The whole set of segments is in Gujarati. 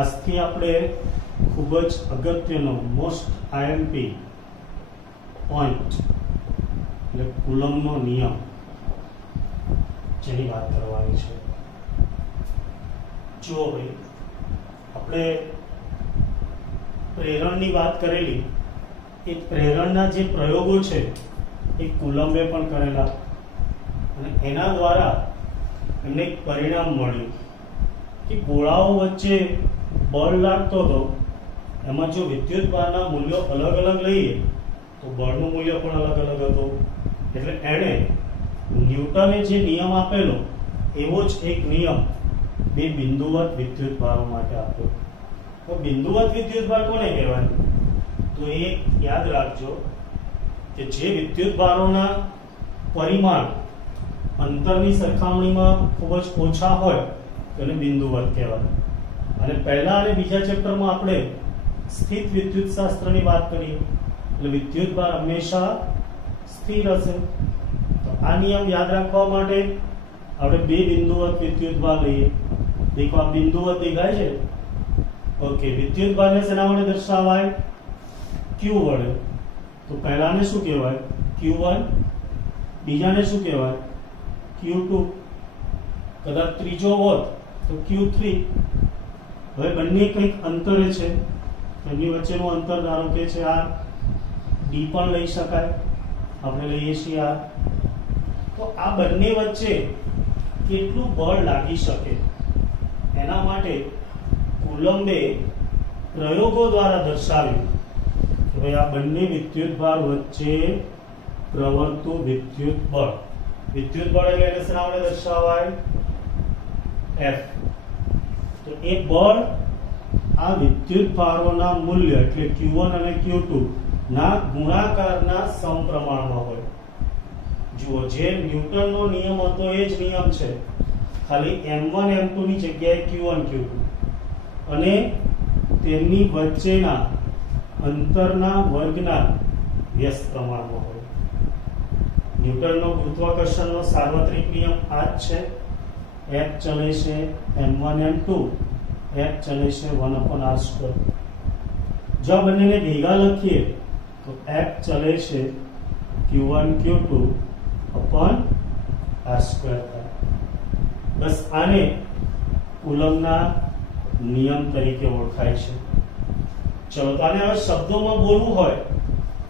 આજથી આપણે ખૂબ જ અગત્યનો મોસ્ટ આઈએમપી પોઈન્ટ એટલે કુલમ્બનો નિયમ જેની વાત કરવાની છે. જો ભાઈ આપણે પ્રેરણની વાત કરેલી, એ પ્રેરણના જે પ્રયોગો છે એ કુલમ્બે પણ કરેલા અને એના દ્વારા એમને એક પરિણામ મળ્યું કે ગોળાઓ વચ્ચે બળ લાગતો હતો, એમાં જો વિદ્યુત ભારના મૂલ્યો અલગ અલગ લઈએ તો બળનું મૂલ્ય પણ અલગ અલગ હતું. એટલે એણે ન્યૂટને જે નિયમ આપેલો એવો જ એક નિયમ બે બિંદુવત વિદ્યુત ભારો માટે આપ્યો. તો બિંદુવત વિદ્યુત ભાર કોને કહેવાય? તો એ યાદ રાખજો કે જે વિદ્યુત ભારોના પરિમાણ અંતરની સરખામણીમાં ખૂબ જ ઓછા હોય તેને બિંદુવત કહેવાય. અને પહેલા અને બીજા ચેપ્ટરમાં આપણે સ્થિત વિદ્યુત શાસ્ત્રની વાત કરી, એટલે વિદ્યુત ભાર હંમેશા સ્થિર હશે. તો આ નિયમ યાદ રાખવા માટે આપણે બે બિંદુવત વિદ્યુત ભાર લઈએ. દેખો આ બિંદુવત દેખાય છે. ઓકે, વિદ્યુત ભારને શેના વડે દર્શાવાય? Q વડે. તો પહેલાને શું કહેવાય? Q1. બીજાને શું કહેવાય? Q2. કદાચ ત્રીજો હોત તો Q3. હવે બંને કંઈક અંતરે છે, એમની વચ્ચેનું અંતર ધારો કે છે R. D પણ લઈ શકાય, આપણે લઈએ છીએ R. તો આ બંને વચ્ચે કેટલું બળ લાગી શકે એના માટે કુલમ્બે પ્રયોગો દ્વારા દર્શાવ્યું કે ભાઈ આ બંને વિદ્યુત ભાર વચ્ચે પ્રવર્તું વિદ્યુત બળ. વિદ્યુત બળ એટલે એને શેના વડે દર્શાવાય? F. તો એ બળ આ વિદ્યુત ભારોના મૂલ્ય એટલે Q1 અને Q2 ના ગુણાકારના સમપ્રમાણમાં હોય. જુઓ, જે ન્યૂટનનો નિયમ હતો એ જ નિયમ છે, ખાલી m1 m2 ની જગ્યાએ Q1 Q2 અને તેમની વચ્ચેના અંતરના વર્ગના વ્યસ્ત પ્રમાણમાં હોય. ન્યૂટનનો ગુરુત્વાકર્ષણનો સાર્વત્રિક નિયમ આ જ છે. F ચલે છે m1 m2, F ચલે છે 1/r². જો આ બંનેને ભેગા લખીએ તો F ચલે છે Q1 Q2 r². બસ આને કુલમ્બના નિયમ તરીકે ઓળખાય છે. ચલો, તો આને હવે શબ્દોમાં બોલવું હોય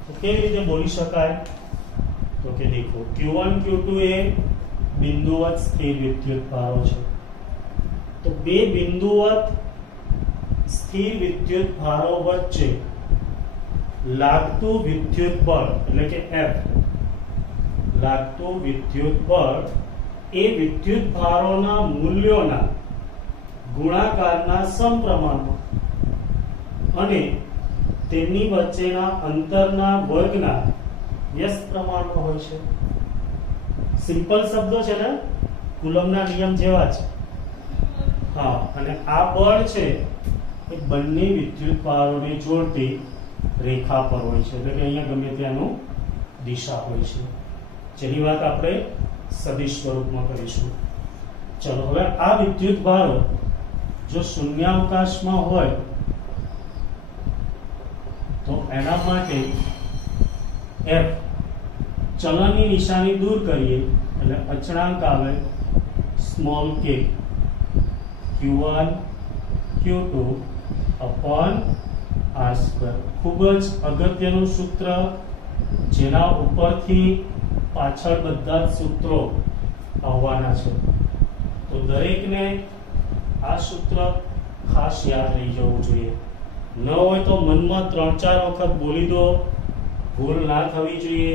તો કેવી રીતે બોલી શકાય? તો કે દેખો, Q1 Q2 એ બિંદુવત સ્થિર વિદ્યુત ભારો છે. તો બે બિંદુવત સ્થિર વિદ્યુત ભારો વચ્ચે લાગતું વિદ્યુત બળ એટલે કે F, લાગતું વિદ્યુત બળ એ વિદ્યુત ભારોના મૂલ્યોના ગુણાકારના સમપ્રમાણમાં અને તેમની વચ્ચેના અંતરના વર્ગના વ્યસ્ત પ્રમાણમાં હોય છે. સિમ્પલ શબ્દો છે ને, કુલમ્બના નિયમ જેવા છે. હા, અને આ બળ છે એ બંને વિદ્યુત ભારોને જોડતી રેખા પર હોય છે, એટલે કે અહીંયા ગમે ત્યાંનું દિશા હોય છે, જેની વાત આપણે સદિશ સ્વરૂપમાં કરીશું. ચલો, હવે આ વિદ્યુત ભારો જો શૂન્યાવકાશમાં હોય તો એના માટે F ચલનની નિશાની દૂર કરીએ એટલે અચળાંક આવે small k, Q1 Q2 r². ખૂબ જ અગત્યનું સૂત્ર, જેના ઉપરથી પાછળ બધા જ સૂત્રો આવવાના છે. તો દરેકને આ સૂત્ર ખાસ યાદ રહી જવું જોઈએ. ન હોય તો મનમાં 3-4 વખત બોલી દો, ભૂલ ના થવી જોઈએ.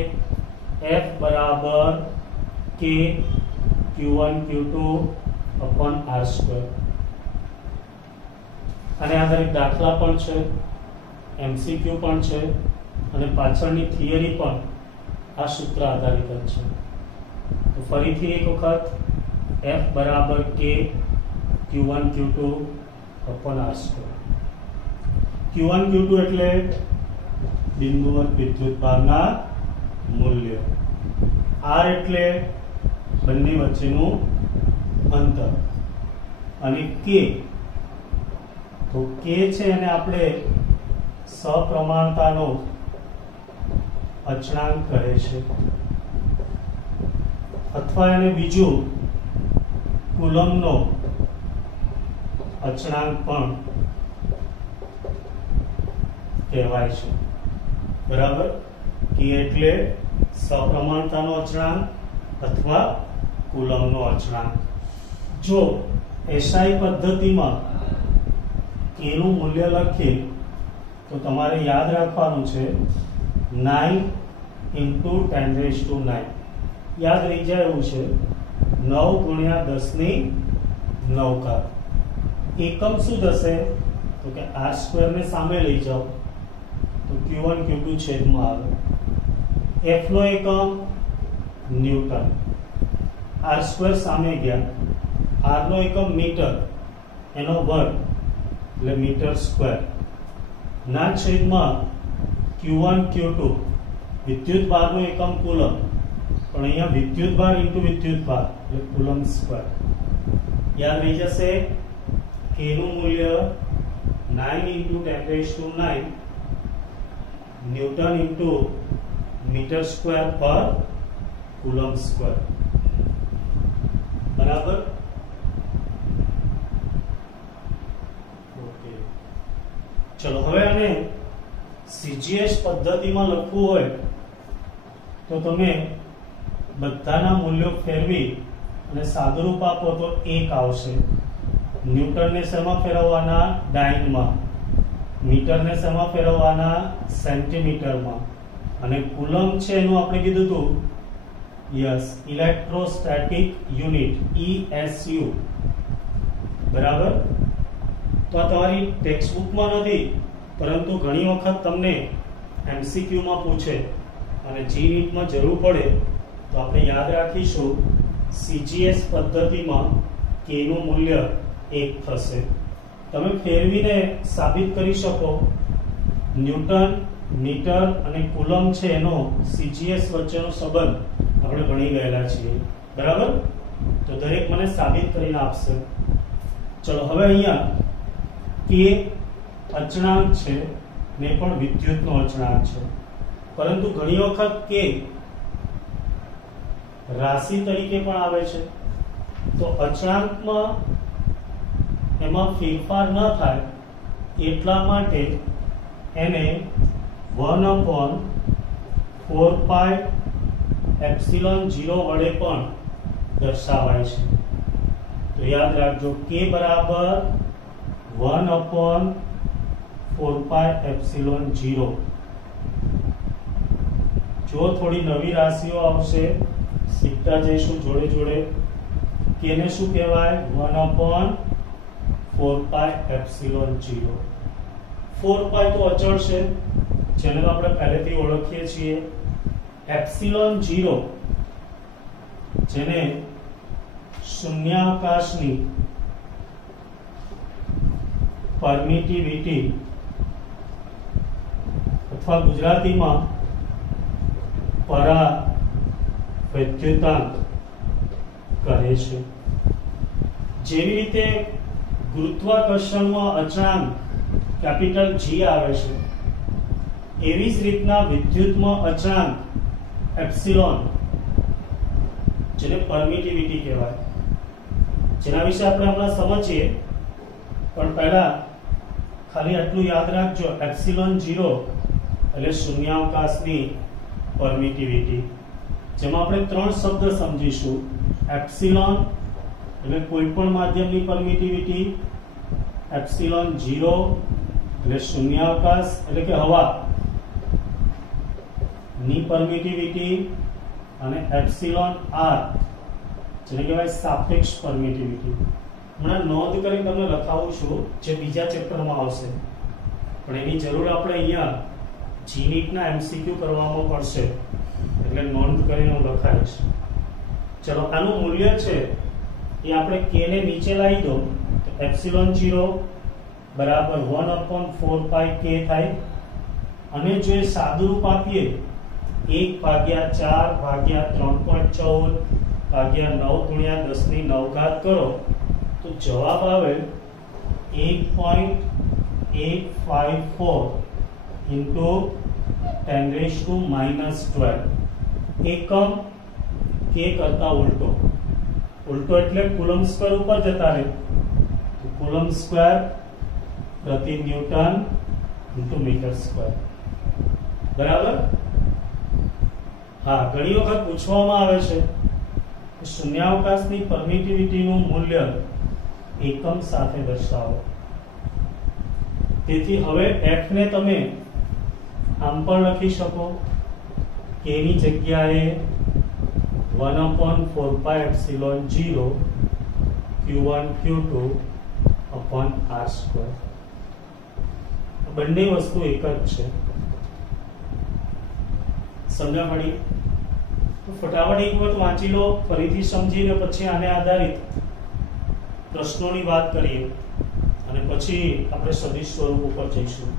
F બરાબર k Q1 Q2 r². અને આધારિત દાખલા પણ છે, MCQ પણ છે અને પાછળની થિયરી પણ આ સૂત્ર આધારિત જ છે. તો ફરીથી એક વખત F બરાબર k Q1 Q2 r². Q1 Q2 એટલે બિંદુવત વિદ્યુત ભારના મૂલ્ય, R એટલે બંને વચ્ચેનું અંતર અને K તો કે છે એને આપણે સપ્રમાણતાનો અચળાંક કહે છે, અથવા એને બીજું કુલમ્બનો અચળાંક પણ કહેવાય છે. બરાબર, કે એટલે સપ્રમાણતાનો અચળાંક અથવા કુલમ્બનો અચળાંક. જો એસઆઈ પદ્ધતિમાં કે નું મૂલ્ય લખીએ તો તમારે યાદ રાખવાનું છે 9 × 10⁹. યાદ રહી જાય એવું છે 9 × 10⁹. એકમ શું થશે તો કે r² ને સામે લઈ જાઓ તો q1 q2 છેદમાં આવે. f નો એકમ ન્યૂટન, r² સામે ગયા, r નો એકમ મીટર, એનો વર્ગ એટલે મીટર², ના છેદમાં q1 q2 વિદ્યુત ભારનો એકમ કુલમ્બ, પણ અહીંયા વિદ્યુત ભાર ઇન્ટુ વિદ્યુત ભાર એટલે કુલમ્બ². યાદ રહી જશે k નું મૂલ્ય 9 × 10⁹ ન્યૂટન ઇન્ટુ મીટર² પર કુલમ્બ². બરાબર, ઓકે. ચલો હવે આને સીજીએસ પદ્ધતિમાં લખવું હોય તો તમે બધાના મૂલ્યો ફેરવી અને સાદુરૂપ આપો તો 1 આવશે. ન્યૂટનને શેમાં ફેરવવાના? ડાઇનમાં. મીટરને શેમાં ફેરવવાના? સેન્ટીમીટરમાં. અને કુલમ્બ છે એનું આપણે કીધું હતું યસ ઇલેક્ટ્રોસ્ટેટિક યુનિટ ESU. બરાબર, તો આ તમારી ટેક્સ્ટ બુકમાં નથી, પરંતુ ઘણી વખત તમને MCQ માં પૂછે અને GNET માં જરૂર પડે તો આપણે યાદ રાખીશું CGS પદ્ધતિમાં k નું મૂલ્ય 1 થશે. તમે ફેરવીને સાબિત કરી શકો ન્યૂટન, મીટર અને કુલમ્બ છે એનો CGS વચ્ચેનો સંબંધ આપણે ભણી ગયેલા છીએ. બરાબર, તો દરેક મને સાબિત કરીને આપશે. ચલો હવે અહીંયા k અચળાંક છે ને પણ વિદ્યુતનો અચળાંક છે, પરંતુ ઘણી વખત k રાશિ તરીકે પણ આવે છે. તો અચળાંકમાં એમાં ફેરફાર ન થાય એટલા માટે એને 1/4πε0 વડે પણ દર્શાવાય છે. તો યાદ રાખજો k બરાબર 1/4πε0. જો થોડી નવી રાશિઓ આવશે શીખતા જઈશું જોડે જોડે. k ને શું કહેવાય? 1/4πε0. 4π તો અચળ છે જેને આપણે પહેલેથી ઓળખીએ છીએ. ε0 જેને શૂન્યાવકાશની પરમિટિવિટી અથવા ગુજરાતીમાં પરાવૈદ્યુતાંક કહે છે. જેવી રીતે ગુરુત્વાકર્ષણમાં અચળાંક કેપિટલ G આવે છે, એવી જ રીતના વિદ્યુતમાં અચળાંક એપ્સિલોન જેને પરમિટિવિટી કહેવાય, જેના વિશે આપણે હમણાં સમજીએ. પણ પહેલા ખાલી આટલું યાદ રાખજો ε0 એટલે શૂન્યાવકાશની પરમિટિવિટી, જેમાં આપણે 3 શબ્દ સમજીશું. એપ્સિલોન એટલે કોઈ પણ માધ્યમની પરમિટિવિટી, ε0 એટલે શૂન્યાવકાશ એટલે કે હવા ની પરમિટિવિટી, અને εr જેને કહેવાય સાપેક્ષ પરમિટિવિટી. હમણાં નોંધ કરીને તમને લખાવું છું જે બીજા ચેપ્ટરમાં આવશે, પણ એની જરૂર આપણે અહીંયા GNET ના MCQ કરવામાં પડશે, એટલે નોંધ કરીને હું લખાઈશ. ચલો આનું મૂલ્ય છે એ આપણે k ને નીચે લાવી દો તો ε0 બરાબર 1/4πk થાય. અને જો એ સાદુરૂપ આપીએ 1/4/3.14/9 × 10⁹ કરો તો જવાબ આવે 1.4 854 into 10⁻⁻12 એકમ કે કરતા ઉલટો એટલે કુલમ સ્ક્વેર ઉપર જતા રહે તો કુલમ સ્ક્વેર પ્રતિ ન્યૂટન ઇન્ટુ મીટર સ્ક્વેર બરાબર। હા, ઘણી વખત પૂછવામાં આવે છે કે શૂન્યાવકાશની પરમિટિવિટીનું મૂલ્ય એકમ સાથે દર્શાવો। તેથી હવે f ને તમે આમ પણ લખી શકો k ની જગ્યાએ 1/4πε0 q1 q2 upon r²। બંને વસ્તુ એક જ છે, સમજણ પડી? ફટાફટ એક વખત વાંચી લો, ફરીથી સમજીને પછી આને આધારિત પ્રશ્નોની વાત કરીએ અને પછી આપણે સદિશ સ્વરૂપ ઉપર જઈશું।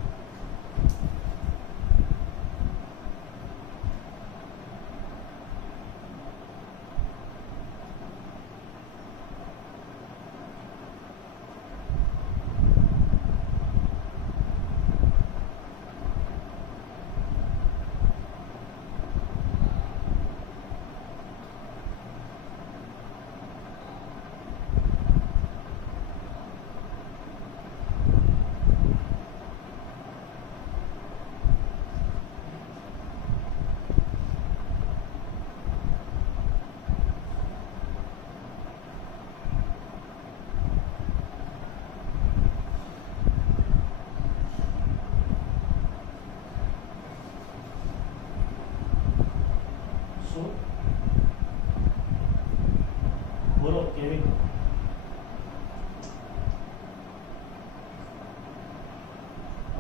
બોલો કેવી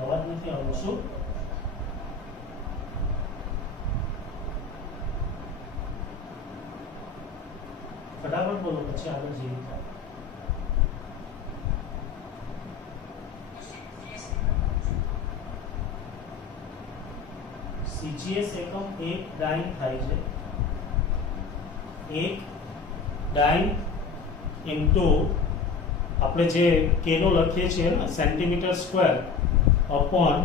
અવાજ નથી આવતો? શું ફટાફટ બોલો પછી આગળ જઈએ। CGS એકમ એક ડાઇન થાય છે, એક ડાઇન ઇન્ટુ આપણે જે k નો લખીએ છીએ ને સેન્ટીમીટર સ્ક્વેર અપોન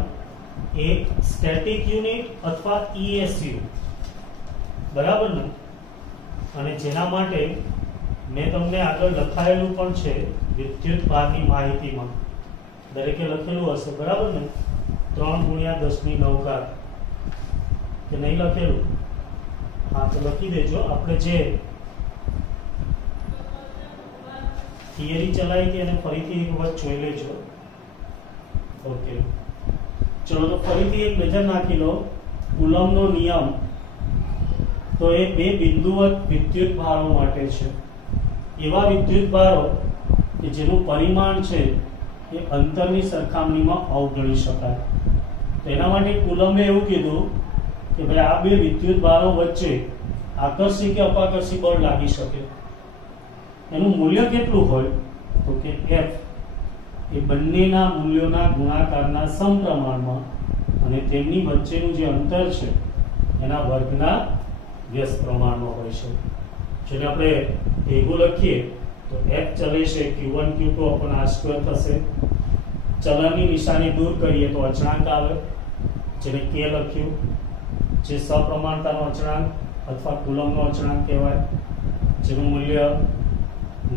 એક સ્ટેટિક યુનિટ અથવા ESU, બરાબર ને? અને જેના માટે મેં તમને આગળ લખાયેલું પણ છે વિદ્યુત ભારની માહિતીમાં, દરેકે લખેલું હશે, બરાબર ને? 3×10⁹ કે નહીં લખેલું? હા, તો લખી દેજો। આપણે જે થિયરી ચલાવી હતી અને ફરીથી એક વખત જોઈ લેજો। ઓકે, ચલો તો ફરીથી એક નજર નાખી લો। કુલમનો નિયમ તો એ બે બિંદુવત વિદ્યુત ભારો માટે છે, એવા વિદ્યુત ભારો કે જેનું પરિમાણ છે એ અંતરની સરખામણીમાં અવગણી શકાય। તો એના માટે કુલમે એવું કીધું કે ભાઈ આ બે વિદ્યુત ભારો વચ્ચે આકર્ષી કે અપાકર્ષી બળ લાગી શકે, એનું મૂલ્ય કેટલું હોય તો કે F એ બંનેના મૂલ્યોના ગુણાકારના સમપ્રમાણમાં અને તેમની વચ્ચેનું જે અંતર છે એના વર્ગના વ્યસ્ત પ્રમાણમાં હોય છે। જેને આપણે ભેગું લખીએ તો F ચલે છે q1 q2 upon r² થશે। ચલનની નિશાની દૂર કરીએ તો અચળાંક આવે, જેને k લખ્યું, જે સપ્રમાણતાનો અચળાંક અથવા કુલમનો અચળાંક કહેવાય, જેનું મૂલ્ય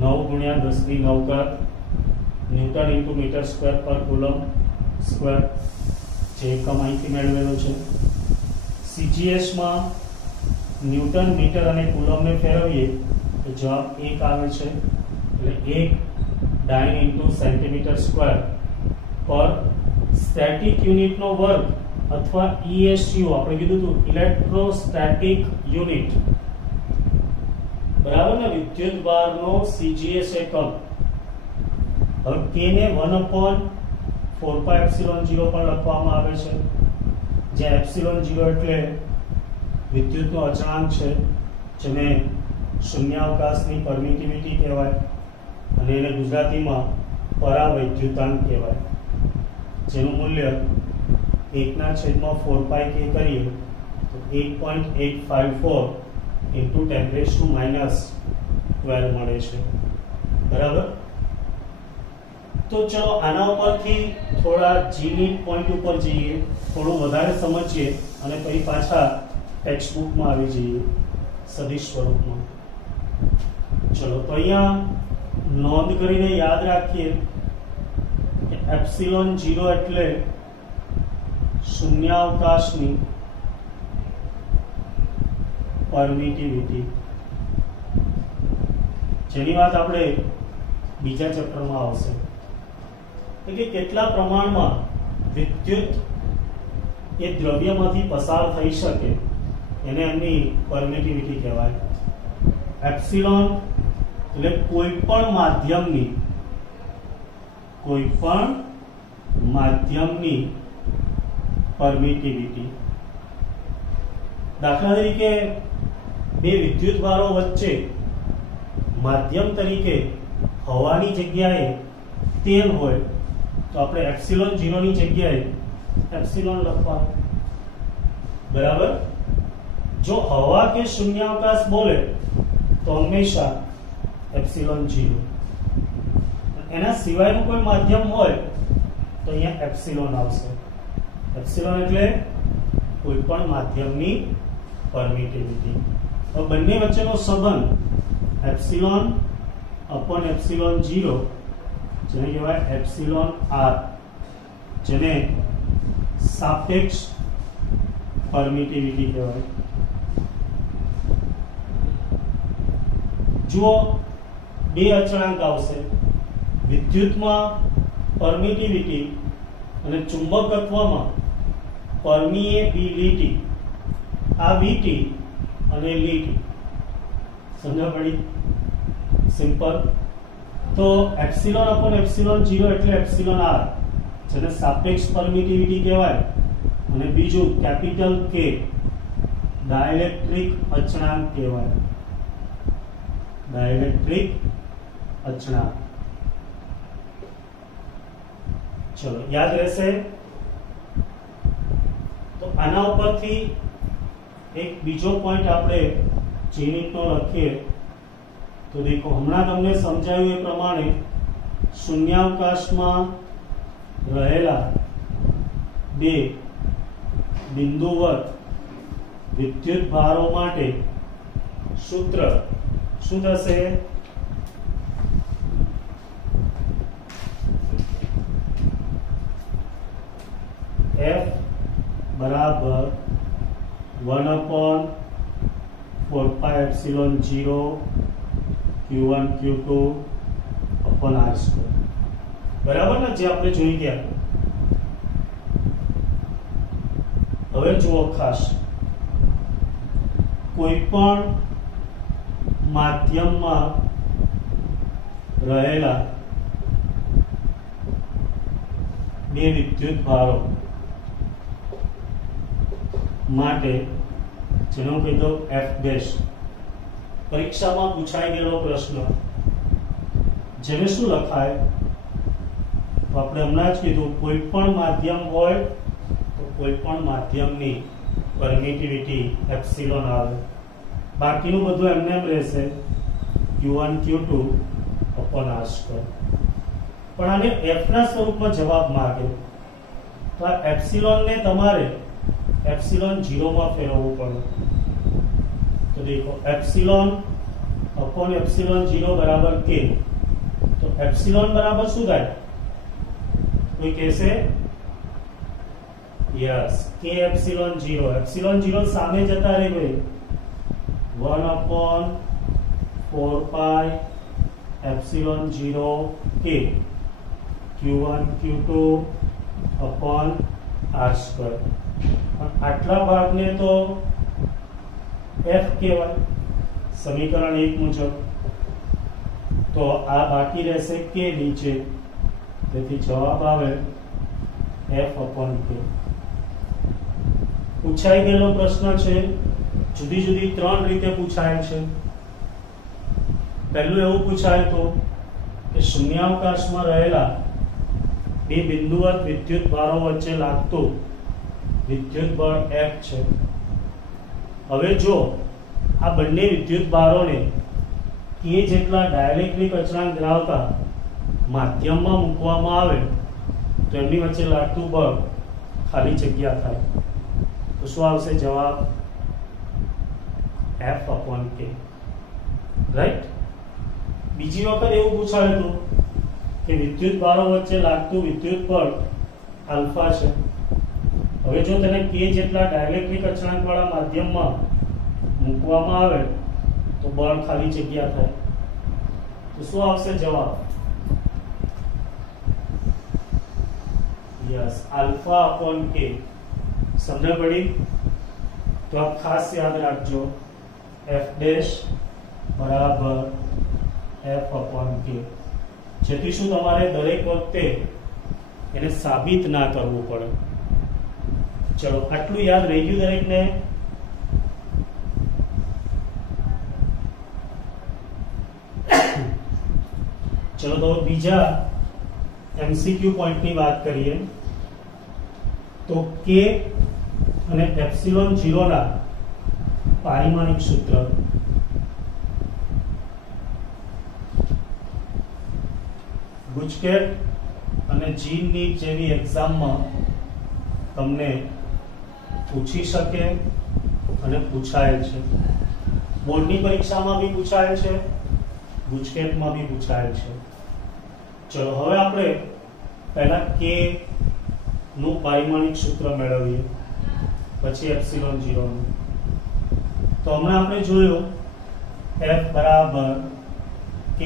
9×10⁹ ન્યૂટન ઇન્ટુ મીટર સ્ક્વેર પર કુલમ સ્ક્વેર, જે એકમ અહીંથી મેળવેલો છે। CGS માં ન્યૂટન, મીટર અને કુલમને ફેરવીએ તો જવાબ 1 આવે છે, એટલે 1 ડાઇન ઇન્ટુ સેન્ટીમીટર સ્ક્વેર પર સ્ટેટિક યુનિટનો વર્ગ અથવા ESU, આપણે કીધું હતું ઇલેક્ટ્રોસ્ટેટિક યુનિટ, બરાબર ને? વિદ્યુત ભારનો CGS એકમ। હવે k ને 1/4πε0 પણ લખવામાં આવે છે, જે ε0 એટલે વિદ્યુતનો અચળાંક છે, જેને શૂન્યાવકાશની પરમિટિવિટી કહેવાય અને એને ગુજરાતીમાં પરાવૈદ્યુતાંક કહેવાય, જેનું મૂલ્ય 1/4π કરીએ તો 8.854 into 10⁻⁻12 મળે છે, બરાબર? તો ચલો આના ઉપરથી થોડા જીની પોઈન્ટ ઉપર જઈએ, થોડું વધારે સમજીએ અને પછી પાછા ટેક્સ્ટ બુકમાં આવી જઈએ સદિશ સ્વરૂપમાં. ચલો તો અહીંયા નોંધ કરીને યાદ રાખીએ કે એપ્સિલોન 0 એટલે શૂન્યાવકાશની પરમિટિવિટી, જેની વાત આપણે બીજા ચેપ્ટરમાં આવશે કે કેટલા પ્રમાણમાં વિદ્યુત એ દ્રવ્યમાંથી પસાર થઈ શકે એને એમની પરમિટિવિટી કહેવાય. એપ્સિલોન એટલે કોઈ પણ માધ્યમની પરમિટિવિટી. દાખલા તરીકે બે વિદ્યુત ભારો વચ્ચે માધ્યમ તરીકે હવાની જગ્યાએ તેલ હોય તો આપણે એપ્સિલોન 0 ની જગ્યાએ એપ્સિલોન લખવાનું. બરાબર. જો હવા કે શૂન્યાવકાશ બોલે તો હંમેશા એપ્સિલોન 0. એના સિવાયનું કોઈ માધ્યમ હોય તો અહીંયા એપ્સિલોન આવશે. એપ્સિલોન એટલે કોઈ પણ માધ્યમની પરમિટિવિટી. તો બંને વચ્ચેનો સંબંધ એપ્સિલોન અપોન એપ્સિલોન 0, જેને કહેવાય એપ્સિલોન r, જેને સાપેક્ષ પરમિટિવિટી કહેવાય. જુઓ, બે અચળાંક આવશે, વિદ્યુતમાં પરમિટિવિટી અને ચુંબકત્વમાં પરમિએબિલિટી. આ VT અને LT સમજ પડી? સિમ્પલ. તો એપ્સિલોન અપોન એપ્સિલોન 0 એટલે એપ્સિલોન r, જેને સાપેક્ષ પરમિટિવિટી કહેવાય, અને બીજું કેપિટલ K ડાઇલેક્ટ્રિક અચળાંક કહેવાય. ડાઇલેક્ટ્રિક અચળાંક. ચલો યાદ રહેશે. તો આના ઉપરથી એક બીજો પોઈન્ટ આપણે જીનિટનો લખીએ તો દેખો, હમણાં તમને સમજાવ્યું એ પ્રમાણે શૂન્યાવકાશમાં રહેલા બે બિંદુવત વિદ્યુત ભારો માટે સૂત્ર શું થશે? F બરાબર 1/4πε0 Q1 Q2 upon R². બરાબર ને, જે આપણે જોઈ ગયા. હવે જુઓ ખાસ, કોઈ પણ માધ્યમમાં રહેલા બે વિદ્યુત ભારો માટે, જેનો કહી દો F', પરીક્ષામાં પૂછાઈ ગયેલો પ્રશ્ન, જેને શું લખાય? તો આપણે હમણાં જ કીધું, કોઈ પણ માધ્યમ હોય તો કોઈ પણ માધ્યમની પરમિટિવિટી એપ્સિલોન આવે. બાકીનું બધું એમને એમ રહેશે Q1 Q2 upon R². પણ આને F ના સ્વરૂપમાં જવાબ માંગે તો આ એપ્સિલોનને તમારે એપ્સિલોન 0 માં ફેરવવું પડે. તો દેખો, એપ્સિલોન અપોન એપ્સિલોન 0 બરાબર K. તો એપ્સિલોન બરાબર શું થાય? કોઈ કહેશે યસ, K એપ્સિલોન 0. એપ્સિલોન 0 સામે જતા રહે ભાઈ, 1/4π epsilon 0 K Q1 Q2 upon R². આટલા ભાગને તો F કહેવાય સમીકરણ 1 મુજબ. તો આ બાકી રહેશે K નીચે, તેથી જવાબ આવે F/K. પૂછાઈ ગયેલો પ્રશ્ન છે, જુદી જુદી 3 રીતે પૂછાય છે. પહેલું એવું પૂછાય તો કે શૂન્યાવકાશમાં રહેલા બે બિંદુવત વિદ્યુત ભારો વચ્ચે લાગતું વિદ્યુત બળ F છે. હવે જો આ બંને વિદ્યુત ભારોને K જેટલા ડાઇલેક્ટ્રિક અચળાંક ધરાવતા માધ્યમમાં મૂકવામાં આવે તો એમની વચ્ચે લાગતું બળ ખાલી જગ્યા થાય. તો શું આવશે જવાબ? F/K. રાઈટ. બીજી વખત એવું પૂછાયું હતું કે વિદ્યુત ભારો વચ્ચે લાગતું વિદ્યુત બળ આલ્ફા છે. હવે જો તેને k જેટલા ડાઇલેક્ટ્રિક અચળાંકવાળા માધ્યમમાં મૂકવામાં આવે તો બળ ખાલી જગ્યા થાય. તો શું આવશે જવાબ? Yes, α/K. સમજ પડી? તો આપ ખાસ યાદ રાખજો, F' બરાબર F/K. જેથી શું તમારે દરેક વખતે એને સાબિત ના કરવું પડે. ચલો, આટલું યાદ રહી ગયું દરેકને? ચલો તો બીજા MCQ પોઈન્ટની વાત કરીએ. તો K અને ε0 ના પારિમાણિક સૂત્ર. ગુજકેટ અને GNEET જેવી એક્ઝામમાં તમને પૂછી શકે અને પૂછાય છે. બોર્ડની પરીક્ષામાં બી પૂછાય છે, ગુજકેટમાં બી પૂછાય છે. ચલો હવે આપણે પહેલા K નું પારિમાણિક સૂત્ર મેળવીએ, પછી ε0 નું. તો હમણાં આપણે જોયું F બરાબર K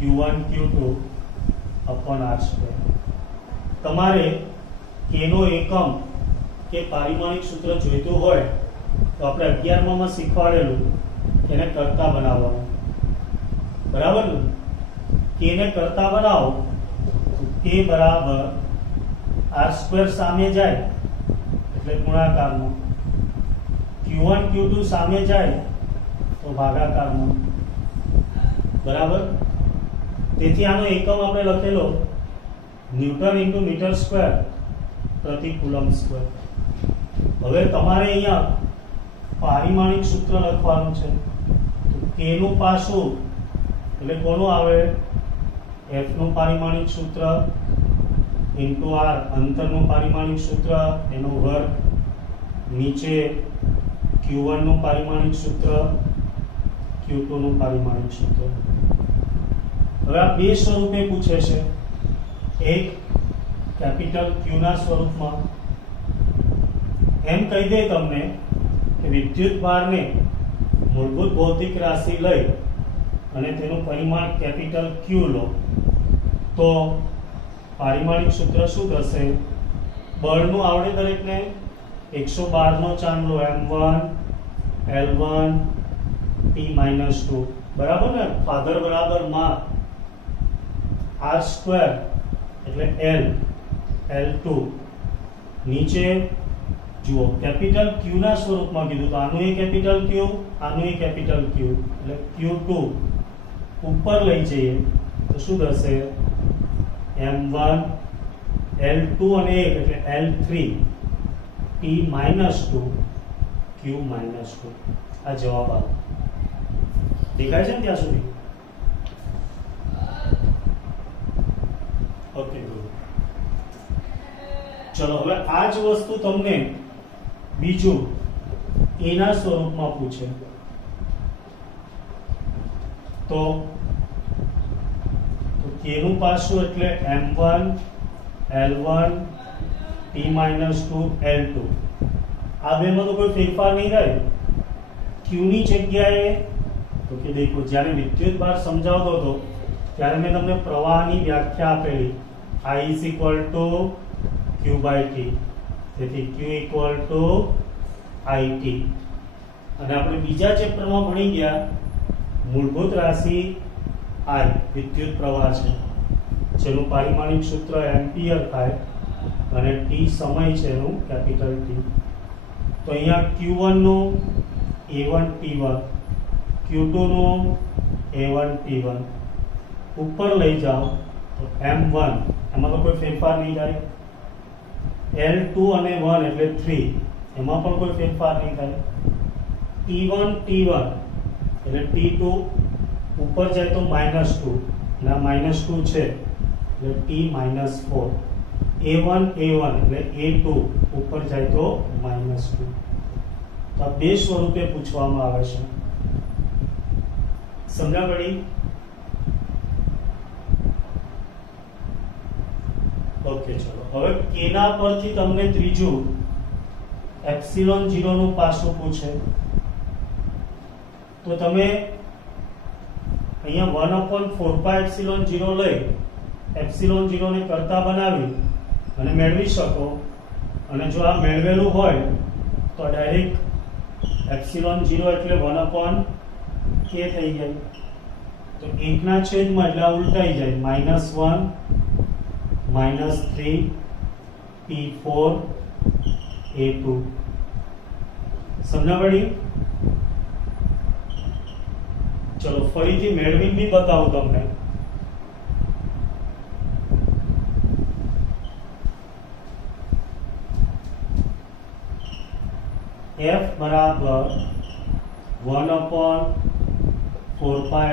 Q1 Q2 upon R². તમારે K નો એકમ કે પારિમાણિક સૂત્ર જોઈતું હોય તો આપણે 11માં શીખવાડેલું એને કરતા બનાવવાનું. બરાબર ને? K ને કરતા બનાવો તો K બરાબર R² સામે જાય એટલે ગુણાકારમાં, Q1 Q2 સામે જાય તો ભાગાકારમાં. બરાબર? તેથી આનો એકમ આપણે લખેલો ન્યૂટન ઇન્ટુ મીટર સ્ક્વેર પ્રતિ કુલમ સ્ક્વેર. હવે તમારે અહીંયા પારિમાણિક સૂત્ર લખવાનું છે. તો K નું પાસું એટલે કોનું આવે? F નું પારિમાણિક સૂત્ર ઇન્ટુ R અંતરનું પારિમાણિક સૂત્ર એનો વર્ગ, નીચે Q1 નું પારિમાણિક સૂત્ર, Q2 નું પારિમાણિક સૂત્ર. હવે આ બે સ્વરૂપે પૂછે છે. એક કેપિટલ Q ના સ્વરૂપમાં. એમ કહી દે તમને કે વિદ્યુત ભારને મૂળભૂત ભૌતિક રાશિ લઈ અને તેનું પરિમાણ કેપિટલ Q લો તો પારિમાણિક સૂત્ર શું થશે? બળનું આવડે દરેકને? 112 નો ચાંદલો M1 L1 T-2. બરાબર ને? ફાધર બરાબર માં R² એટલે L L2. નીચે જુઓ કેપિટલ Q ના સ્વરૂપમાં કીધું તો આનું એ કેપિટલ Q, આનું એ કેપિટલ Q એટલે Q2 ઉપર લઈ જઈએ તો શું થશે? M1 L2 અને 1 એટલે L3 T-2 Q-2. આ જવાબ આવે. દેખાય છે ને ત્યાં સુધી? ઓકે, ચલો હવે આ જ વસ્તુ તમને બીજું એના સ્વરૂપમાં પૂછે તો K નું પાસું એટલે M1 L1 T-2 L2. આ બેમાં તો કોઈ ફેરફાર નહીં થાય. Q ની જગ્યાએ તો કે દેખો જ્યારે વિદ્યુત ભાર સમજાવતો હતો ત્યારે મેં તમને પ્રવાહની વ્યાખ્યા આપેલી I = Q/T. તેથી Q = IT. અને આપણે બીજા ચેપ્ટરમાં ભણી ગયા મૂળભૂત રાશિ I વિદ્યુત પ્રવાહ છે જેનું પારિમાણિક સૂત્ર એમ્પિયર થાય અને T સમય છે એનું કેપિટલ T. તો અહીંયા Q1 નું A1 T1, Q2 નું A1 T1 ઉપર લઈ જાઓ તો M1 એમાં તો કોઈ ફેરફાર નહીં થાય. L2 અને 1 એટલે 3 એમાં પણ કોઈ ફેરફાર નહીં થાય. T1 T1 એટલે T2 ઉપર જાય તો -2 અને આ -2 છે એટલે t -4 a1 એટલે a2 ઉપર જાય તો -2. તો આ બે સ્વરૂપે પૂછવામાં આવે છે. સમજણ પડી? ઓકે, ચલો હવે k ના પરથી તમને ત્રીજું એપ્સિલોન 0 નું પાસું પૂછે તો તમે અહીંયા 1/4 એપ્સિલોન 0 લઈ એપ્સિલોન 0 ને કરતા બનાવી અને મેળવી શકો. અને જો આ મેળવેલું હોય તો ડાયરેક્ટ એપ્સિલોન 0 એટલે 1/k થઈ જાય. તો 1 ના છેદમાં એટલે ઉલટાઈ જાય -1 -3 p4 a2. સમજ પડી? ચલો ફરીથી મેળવી બી બતાવું તમને. f બરાબર 1/4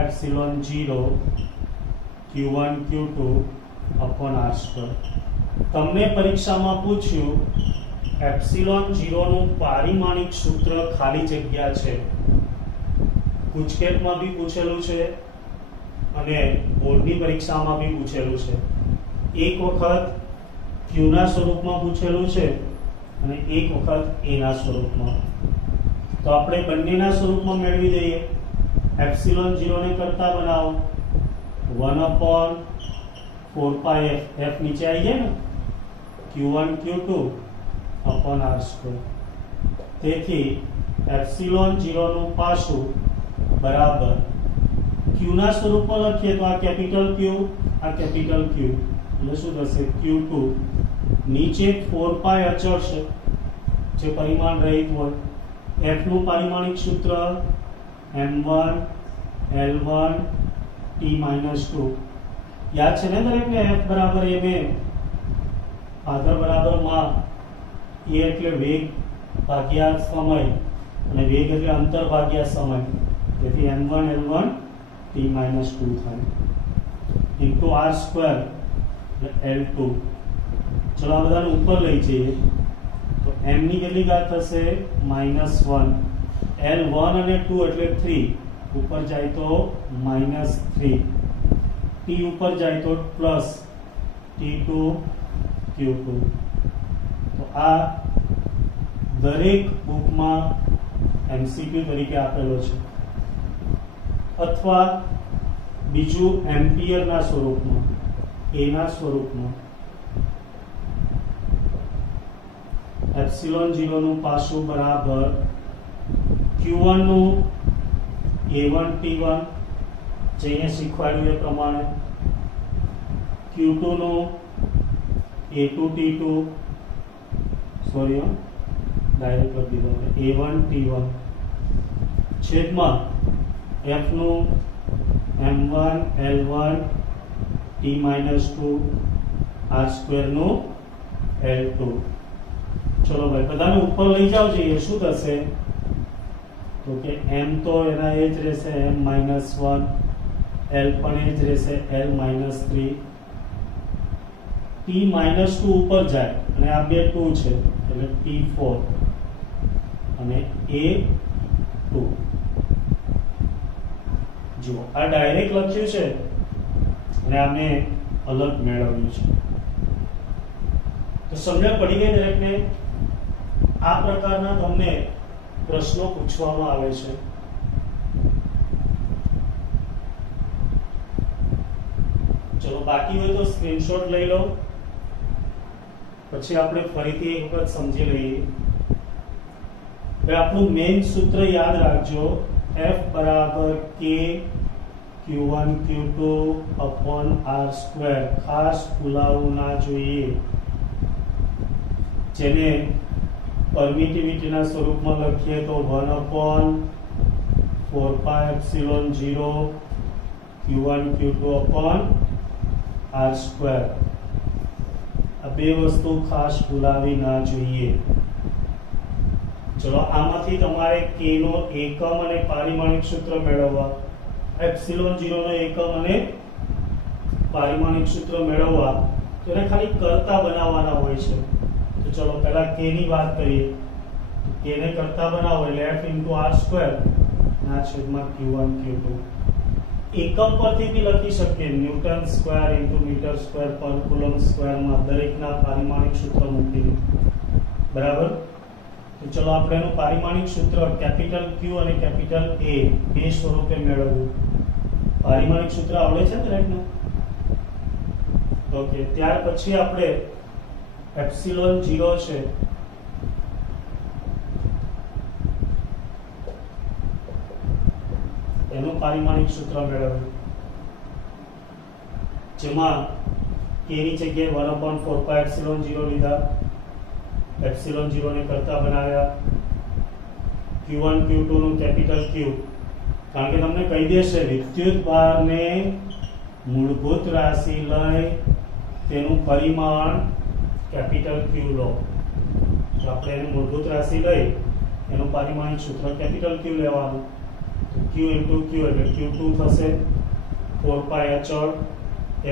epsilon 0 q1 q2 upon r². તમને પરીક્ષામાં પૂછ્યું એપ્સિલોન 0 નું પારિમાણિક સૂત્ર ખાલી જગ્યા છે. ગુજકેટમાં બી પૂછેલું છે અને બોર્ડની પરીક્ષામાં બી પૂછેલું છે. એક વખત q ના સ્વરૂપમાં પૂછેલું છે અને એક વખત a ના સ્વરૂપમાં. તો આપણે બંનેના સ્વરૂપમાં મેળવી દઈએ. એપ્સિલોન 0 ને કરતા બનાવો 1/4 f નીચે આવી જાય ને q1 q2 upon r². તેથી એપ્સિલોન 0 નું પાસું બરાબર q ના સ્વરૂપમાં લખીએ તો આ કેપિટલ q આ કેપિટલ q એટલે શું થશે q2 નીચે 4π અચળ છે જે પરિમાણ રહિત હોય. f નું પારિમાણિક સૂત્ર m1 l1 t -2. યાદ છે ને દરેકને? f બરાબર ma આધાર બરાબર માં a એટલે વેગ ભાગ્યા સમય અને વેગ એટલે અંતર ભાગ્યા સમય. તેથી m1 l1 t -2 થાય ઇન્ટુ r² એટલે l2. ચલો આ બધાને ઉપર લઈ જઈએ તો m ની કેટલી ઘાત થશે -1 l1 અને 2 એટલે 3 ઉપર જાય તો -3 t ઉપર જાય તો પ્લસ t2 q2. તો આ દરેક બુકમાં MCQ તરીકે આપેલો છે અથવા બીજું એમ્પિયરના સ્વરૂપમાં a ના સ્વરૂપમાં. એપ્સિલોન 0 નું પાસું બરાબર q1 નું a1 t1 જે અહીંયા શીખવાડ્યું એ પ્રમાણે, q2 નું a2 t2 સોરી ડાયરેક્ટ લખી દીધો a1 t1 છેદમાં f નું m1 l1 t -2 r² નું l2. ચલો ભાઈ બધાને ઉપર લઈ જાવ જોઈએ. શું થશે તો કે m તો એના એ જ રહેશે m -1 l પણ એ જ રહેશે l -3 t -2 ઉપર જાય અને આ બે 2 છે એટલે t4 અને a2. જુઓ આ ડાયરેક્ટ લખ્યું છે અને આને અલગ મેળવ્યું છે. તો સમજણ પડી ગઈ દરેકને? આ પ્રકારના તમને પ્રશ્નો પૂછવામાં આવે છે. ચલો બાકી હોય તો સ્ક્રીનશોટ લઈ લો, પછી આપણે ફરીથી એક વખત સમજી લઈએ. હવે આપણું મેઇન સૂત્ર યાદ રાખજો, f બરાબર k q1 q2 upon r². ખાસ ભૂલાવું ના જોઈએ. જેને પરમિટિવિટીના સ્વરૂપમાં લખીએ તો 1/4 epsilon 0 q1 q2 upon r². આ બે વસ્તુ ખાસ ભૂલાવી ના જોઈએ. ચલો આમાંથી તમારે k નો એકમ અને પારિમાણિક સૂત્ર મેળવવા, એપ્સિલોન 0 નો એકમ અને પારિમાણિક સૂત્ર મેળવવા તો એને ખાલી કરતા બનાવવાના હોય છે. તો ચલો પહેલા k ની વાત કરીએ. k ને કરતા બનાવો એટલે f * r² ના છેદમાં q1 q2. એકમ પરથી બી લખી શકીએ ન્યૂટન સ્ક્વેર * મીટર સ્ક્વેર પર કુલમ સ્ક્વેર માં દરેકના પારિમાણિક સૂત્ર મૂકીને. બરાબર. તો ચલો આપણે એનું પારિમાણિક સૂત્ર કેપિટલ Q અને કેપિટલ A બે સ્વરૂપે મેળવવું. પારિમાણિક સૂત્ર આવડે છે દરેકને? ઓકે. ત્યાર પછી આપણે એપ્સિલોન 0 છે એનું પારિમાણિક સૂત્ર મેળવ્યું, જેમાં k ની જગ્યાએ 1/4π0 લીધા, એપ્સિલોન 0 ને કરતા બનાવ્યા, q1 q2 નું કેપિટલ Q, કારણ કે તમને કહી દેશે વિદ્યુત ભારને મૂળભૂત રાશિ લઈ તેનું પરિમાણ કેપિટલ Q લો. તો આપણે એની મૂળભૂત રાશિ લઈ એનું પારિમાણિક સૂત્ર કેપિટલ Q લેવાનું. q * q એટલે q2 થશે, 4π અચળ,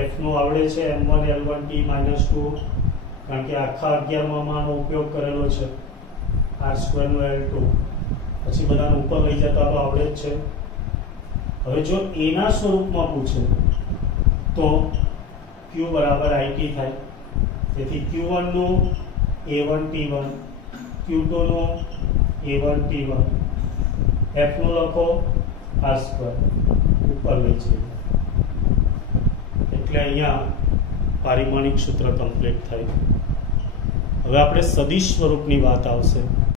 f નું આવડે છે m1 l1 t - 2, કારણ કે આખા 11 માં ઉપયોગ કરેલો છે, r² નો l2, પછી બધાને ઉપર લઈ જતા તો આવડે જ છે. હવે જો a ના સ્વરૂપમાં પૂછે તો q = it થાય. તેથી q1 નું a1 t1, q2 નું a1 t1, f નું લખો r² ઉપર લઈ જઈએ. એટલે અહીંયા પારિમાણિક સૂત્ર કમ્પ્લીટ થાય. હવે આપણે સદિશ સ્વરૂપની વાત આવશે.